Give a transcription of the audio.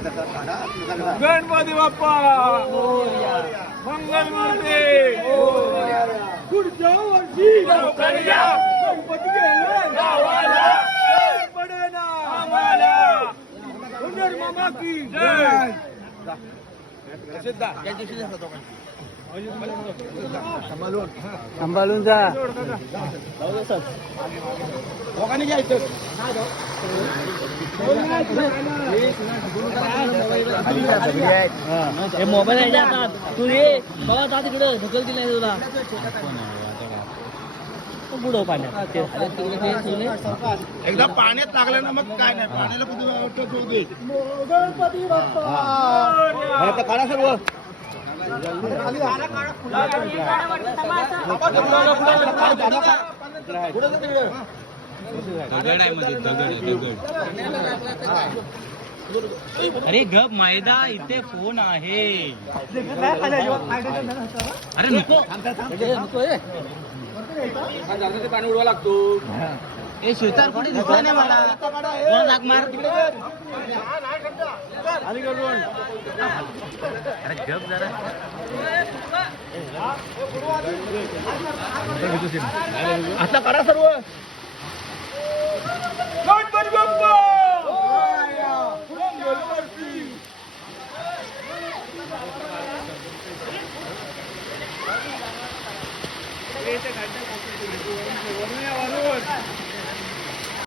गणपती बाप्पा मंगल मूर्ती पुढच्या वर्षी गणपती गेले गावाला पडे ना आम्हाला मामा की जय सांभाळून जा दोघांनी घ्यायचं मोबाईल आहे आता तू ये बघा आता तिकडे ढकल दिली नाही तुला बुडव पाण्यात एकदा पाण्यात लागलं ना मग काय नाही पाण्याला कुठे गणपती बाप्पा काढा सर्व दगड आहे मध्ये दगड अरे गप मैदा इथे फोन आहे अरे नको पाणी उडवा लागतो ए शेतार कोणी दिसला नाही मला कोण लाग मार अरे गप जरा आता करा सर्व